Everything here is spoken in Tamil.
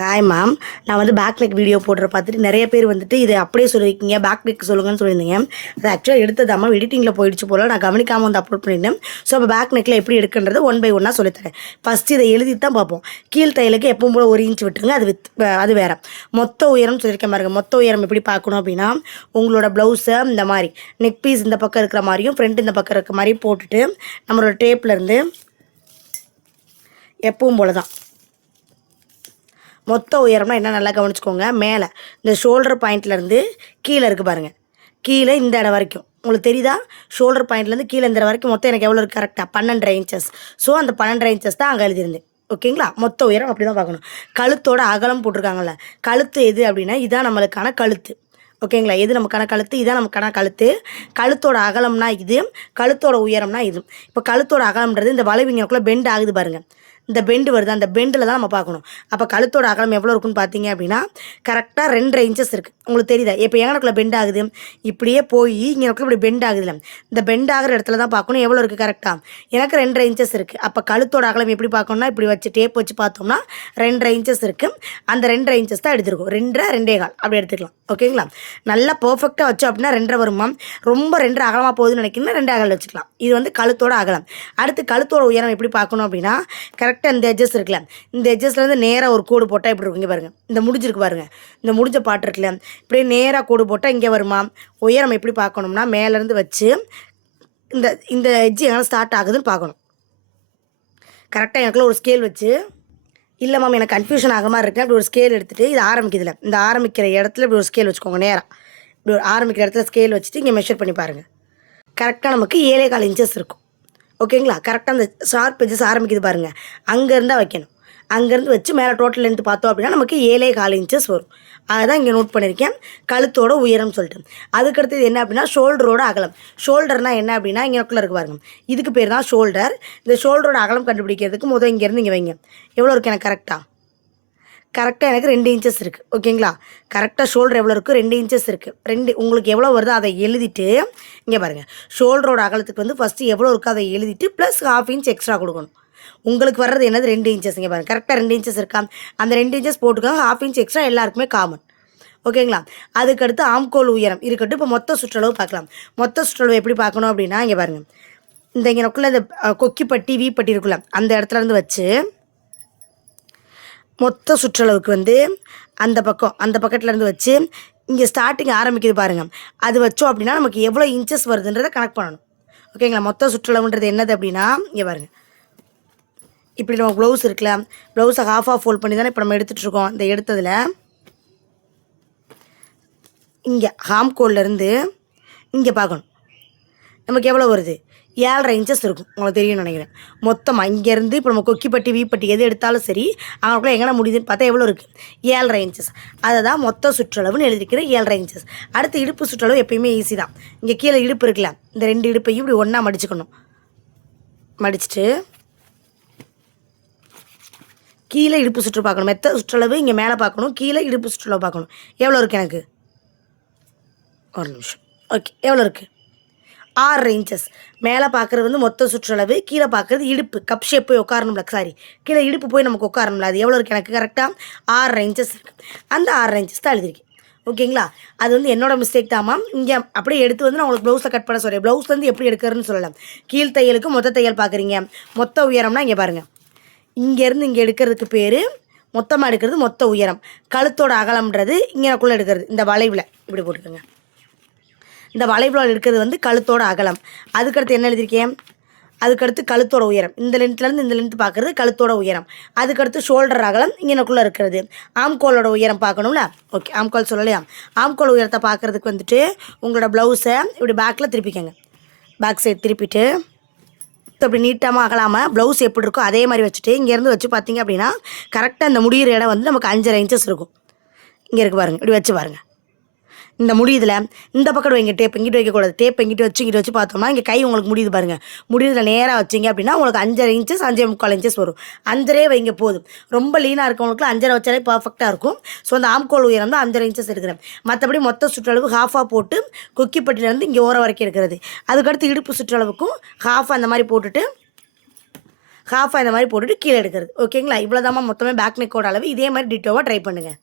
Hi ma'am. நான் வந்து பேக் நெக் வீடியோ போடுற பார்த்துட்டு நிறைய பேர் வந்துட்டு இதை அப்படியே சொல்லியிருக்கீங்க, பேக் நெக் சொல்லுங்கன்னு சொல்லியிருந்தீங்க. அது ஆக்சுவலாக எடுத்தது மேம் எடிட்டிங்கில் போயிடுச்சு போல், நான் கவனிக்காமல் வந்து அப்லோட் பண்ணியிருந்தேன். ஸோ அப்போ பேக் நெக்கில் எப்படி எடுக்குன்றது ஒன் பை ஒன்னாக சொல்லித்தரேன். ஃபஸ்ட்டு இதை எழுதி தான் பார்ப்போம். கீழ் தையலுக்கு எப்பவும் போல் 1 இன்ச் விட்டுருங்க, அது வேறு. மொத்த உயரம் சொல்லியிருக்கேன் பாருங்க. மொத்த உயரம் எப்படி பார்க்கணும் அப்படின்னா, உங்களோட ப்ளவுஸை இந்த மாதிரி நெக் பீஸ் இந்த பக்கம் இருக்கிற மாதிரியும் ஃப்ரண்ட் இந்த பக்கம் இருக்கிற மாதிரியும் போட்டுட்டு நம்மளோட டேப்லேருந்து எப்பவும் போல் தான் மொத்த உயரம்னா என்ன நல்லா கவனிச்சுக்கோங்க. மேலே இந்த ஷோல்டர் பாயிண்ட்லேருந்து கீழே இருக்குது பாருங்கள், கீழே இந்த இடம் வரைக்கும் உங்களுக்கு தெரியுதா? ஷோல்டர் பாயிண்ட்லேருந்து கீழே இந்த இடம் வரைக்கும் மொத்தம் எனக்கு எவ்வளோ இருக்குது கரெக்டாக 12 இன்ச்சஸ். ஸோ அந்த 12 இன்ச்சஸ் தான் அங்கே எழுதியிருந்தேன். ஓகேங்களா? மொத்த உயரம் அப்படி தான் பார்க்கணும். கழுத்தோட அகலம் போட்டிருக்காங்கல்ல, கழுத்து எது அப்படின்னா இதான் நம்மளுக்கான கழுத்து. ஓகேங்களா? எது நமக்கான கழுத்து? இதான் நமக்கான கழுத்து. கழுத்தோட அகலம்னா இது, கழுத்தோட உயரம்னா இது. இப்போ கழுத்தோட அகலம்ன்றது இந்த வளைவிங்களுக்குள்ளே பெண்ட் ஆகுது பாருங்கள், இந்த பெண்டு வருது, அந்த பெண்டில் தான் நம்ம பார்க்கணும். அப்போ கழுத்தோட அகலம் எவ்வளோ இருக்குன்னு பார்த்தீங்க அப்படின்னா கரெக்டாக 2.5 இன்ச்சஸ் இருக்குது. உங்களுக்கு தெரியுதா? இப்போ எங்கனக்குள்ளே பெண்ட் ஆகுது, இப்படியே போய் இங்கே இப்படி பெண்ட் ஆகுதுல்ல, இந்த பெண்ட் ஆகிற இடத்துல தான் பார்க்கணும் எவ்வளோ இருக்குது கரெக்டாக. எனக்கு 2.5 இன்ச்சஸ் இருக்குது. அப்போ கழுத்தோட அகலம் எப்படி பார்க்கணும்னா இப்படி வச்சு டேப் வச்சு பார்த்தோம்னா 2.5 இன்ச்சஸ் இருக்குது. அந்த 2.5 இன்ச்சஸ் தான் எடுத்துருக்கோம். 2 2.25 அப்படி எடுத்துக்கலாம். ஓகேங்களா? நல்லா பர்ஃபெக்டாக வச்சோம் அப்படின்னா 2.5 வருமா. ரொம்ப 2 அகலமாக போகுதுன்னு நினைக்கிறீங்கன்னா 2 அகலம் வச்சுக்கலாம். இது வந்து கழுத்தோட அகலம். அடுத்து கழுத்தோட உயரம் எப்படி பார்க்கணும் அப்படின்னா கரெக்டாக இந்த எட்ஜஸ் இருக்குல்ல, இந்த எட்ஜஸ்லேருந்து நேராக ஒரு கோடு போட்டால் இப்படி இருக்கும். இங்கே பாருங்கள், இந்த முடிஞ்சிருக்கு பாருங்கள், இந்த முடிஞ்ச பாட்டு இருக்குல்ல, இப்படியே நேராக கோடு போட்டால் இங்கே வருமா. உயரம் எப்படி பார்க்கணும்னா மேலேருந்து வச்சு இந்த இந்த எட்ஜ் எங்கே ஸ்டார்ட் ஆகுதுன்னு பார்க்கணும். கரெக்டாக எனக்குள்ள ஒரு ஸ்கேல் வச்சு, இல்லை மேம் எனக்கு கன்ஃபியூஷன் ஆக மாதிரி இருக்குது, அப்படி ஒரு ஸ்கேல் எடுத்துகிட்டு இது ஆரம்பிக்குதுல, இந்த ஆரம்பிக்கிற இடத்துல இப்படி ஒரு ஸ்கேல் வச்சுக்கோங்க. நேராக இப்படி ஒரு ஆரம்பிக்கிற இடத்துல ஸ்கேல் வச்சுட்டு இங்கே மெஷர் பண்ணி பாருங்கள். கரெக்டாக நமக்கு 7.25 இன்ச்சஸ் இருக்கும். ஓகேங்களா? கரெக்டாக அந்த ஷார்ப் எட்ஜஸ் ஆரம்பிக்குது பாருங்கள், அங்கேருந்தான் வைக்கணும். அங்கேருந்து வச்சு மேலே டோட்டல் லென்த் பார்த்தோம் அப்படின்னா நமக்கு 7.25 இன்ச்சஸ் வரும். அதுதான் இங்கே நோட் பண்ணியிருக்கேன், கழுத்தோட உயரம் சொல்லிட்டு. அதுக்கடுத்தது என்ன அப்படின்னா ஷோல்டரோட அகலம். ஷோல்டர்னால் என்ன அப்படின்னா இங்கேக்குள்ளே இருக்கு பாருங்க, இதுக்கு பேர் தான் ஷோல்டர். இந்த ஷோல்டரோட அகலம் கண்டுபிடிக்கிறதுக்கு முதல் இங்கேருந்து இங்கே வைங்க. எவ்வளோ இருக்குது எனக்கு கரெக்டாக எனக்கு 2 இன்ச்சஸ் இருக்குது. ஓகேங்களா? கரெக்டாக ஷோல்டர் எவ்வளோ இருக்குது? 2 இன்ச்சஸ் இருக்குது. 2 உங்களுக்கு எவ்வளோ வருதோ அதை எழுதிட்டு இங்கே பாருங்கள், ஷோல்டரோட அகலத்துக்கு வந்து ஃபஸ்ட்டு எவ்வளோ இருக்கோ அதை எழுதிட்டு ப்ளஸ் 1/2 இன்ச் எக்ஸ்ட்ரா கொடுக்கணும். உங்களுக்கு வர்றது என்னது 2 இன்ச்சஸ். இங்கே பாருங்கள், கரெக்டாக 2 இன்ச்சஸ் இருக்கா, அந்த 2 இன்ச்சஸ் போட்டுக்கோங்க. 1/2 இன்ச் எக்ஸ்ட்ரா எல்லாருக்குமே காமன். ஓகேங்களா? அதுக்கடுத்து ஆம்கோல் உயரம் இருக்கட்டும். இப்போ மொத்த சுற்றளவு பார்க்கலாம். மொத்த சுற்றளவு எப்படி பார்க்கணும் அப்படின்னா இங்கே பாருங்கள், இந்த இங்கேக்குள்ளே இந்த கொக்கிப்பட்டி வீப்பட்டி இருக்குல்ல, அந்த இடத்துலேருந்து வச்சு மொத்த சுற்றளவுக்கு வந்து அந்த பக்கத்துலேருந்து வச்சு இங்கே ஸ்டார்டிங் ஆரம்பிக்குது பாருங்கள், அது வச்சோம் அப்படின்னா நமக்கு எவ்வளோ இன்ச்சஸ் வருதுன்றதை கனெக்ட் பண்ணணும். ஓகேங்களா? மொத்த சுற்றளவுன்றது என்னது அப்படின்னா இங்கே பாருங்கள், இப்படி நம்ம ப்ளவுஸ் இருக்குல்ல, ப்ளவுஸை ஹாஃபாக ஃபோல்ட் பண்ணி தானே இப்போ நம்ம எடுத்துகிட்ருக்கோம். இந்த எடுத்ததில் இங்கே ஹாம்கோல்லேருந்து இங்கே பார்க்கணும் நமக்கு எவ்வளோ வருது. 7.5 இன்ச்சஸ் இருக்கும். உங்களுக்கு தெரியும்னு நினைக்கிறேன். மொத்தமாக இங்கேருந்து இப்போ நம்ம கொக்கிப்பட்டி வீப்பட்டி எது எடுத்தாலும் சரி, அவங்களுக்குள்ள எங்கே முடியுதுன்னு பார்த்தா எவ்வளோ இருக்குது, 7.5 இன்ச்சஸ். அதை தான் மொத்த சுற்றளவுன்னு எழுதிக்கிறேன், 7.5 இன்ச்சஸ். அடுத்து இடுப்பு சுற்றளவு எப்பயுமே ஈஸி தான். இங்கே கீழே இடுப்பு இருக்குல்ல, இந்த 2 இடுப்பையும் இப்படி ஒன்றா மடிச்சுக்கணும். மடிச்சுட்டு கீழே இடுப்பு சுற்று பார்க்கணும். மெத்த சுற்றளவு இங்கே மேலே பார்க்கணும், கீழே இடுப்பு சுற்றளவு பார்க்கணும். எவ்வளோ இருக்குது எனக்கு, ஒரு நிமிஷம். ஓகே, எவ்வளோ இருக்குது, 6 இன்ச்சஸ். மேலே பார்க்குறது வந்து மொத்த சுற்றளவு, கீழே பார்க்குறது இடுப்பு. கப் ஷேப் போய் உட்காரணும்ல, சாரி கீழே இடுப்பு போய் நமக்கு உட்காரணும்ல, அது எவ்வளோ இருக்குது எனக்கு கரெக்டாக 6 இன்ச்சஸ் இருக்குது. அந்த 6 இன்ச்சஸ் தான் எழுதிருக்கேன். ஓகேங்களா? அது வந்து என்னோட மிஸ்டேக் தாம்மா. இங்கே அப்படியே எடுத்து வந்து நான் உங்களுக்கு ப்ளவுஸில் கட் பண்ண சொல்கிறேன். ப்ளவுஸ்லேருந்து எப்படி எடுக்கிறதுன்னு சொல்லலாம். கீழ் தையலுக்கு மொத்த தையல் பார்க்குறீங்க. மொத்த உயரம்னா இங்கே பாருங்கள், இங்கேருந்து இங்கே எடுக்கிறதுக்கு பேர் மொத்தமாக எடுக்கிறது மொத்த உயரம். கழுத்தோட அகலம்ன்றது இங்கேக்குள்ளே எடுக்கிறது. இந்த வளைவில் இப்படி போட்டுக்கோங்க, இந்த வளைவில் இருக்கிறது வந்து கழுத்தோட அகலம். அதுக்கடுத்து என்ன எழுதியிருக்கேன், அதுக்கடுத்து கழுத்தோட உயரம். இந்த லென்த்லேருந்து இந்த லென்த் பார்க்குறது கழுத்தோட உயரம். அதுக்கடுத்து ஷோல்டர் அகலம் இங்கனக்குள்ளே இருக்கிறது. ஆம்கோலோட உயரம் பார்க்கணும்ல. ஓகே, ஆம்கோல் சொல்லலையா, ஆம்கோல் உயரத்தை பார்க்குறதுக்கு வந்துட்டு உங்களோட ப்ளவுஸை இப்படி பேக்கில் திருப்பிக்கங்க. பேக் சைடு திருப்பிட்டு அப்படி நீட்டாமல் அகலாமல் ப்ளவுஸ் எப்படி இருக்கோ அதே மாதிரி வச்சுட்டு இங்கேருந்து வச்சு பார்த்தீங்க அப்படின்னா கரெக்டாக இந்த முடிகிற இடம் வந்து நமக்கு 5.5 இன்ச்சஸ் இருக்கும். இங்கே இருக்குது பாருங்கள், இப்படி வச்சு பாருங்கள். இந்த முடியுதில் இந்த பக்கம் வைங்க, டேப் இங்கிட்டு வைக்கக்கூடாது. டேப் இங்கிட்டு வச்சு பார்த்தோம்னா இங்கே கை உங்களுக்கு முடியுது பாருங்கள், முடியுதில் நேராக வச்சிங்க அப்படின்னா உங்களுக்கு 5.5 இன்ச்சஸ் 5.25 இன்ச்சஸ் வரும். 5.5 வைங்க போதும். ரொம்ப லீனாக இருக்கவங்களுக்கு 5.5 வச்சாலே பர்ஃபெக்டாக இருக்கும். ஸோ அந்த ஆம்கோல் உயரம் தான் 5.5 இன்ச்சஸ் எடுக்கிறேன். மற்றபடி மொத்த சுற்றளவு ஹாஃபாக போட்டு கொக்கிப்பட்டிலேருந்து இங்கே ஓரம் வரைக்கும் இருக்கிறது. அதுக்கடுத்து இடுப்பு சுற்றளவுக்கும் ஹாஃபாக அந்த மாதிரி போட்டுட்டு ஹாஃபாக இந்த மாதிரி போட்டுட்டு கீழே எடுக்கிறது. ஓகேங்களா? இவ்வளோதாம்மா மொத்தமே பேக் நெக்கோட அளவு. இதே மாதிரி டிட்டோவாக ட்ரை பண்ணுங்கள்.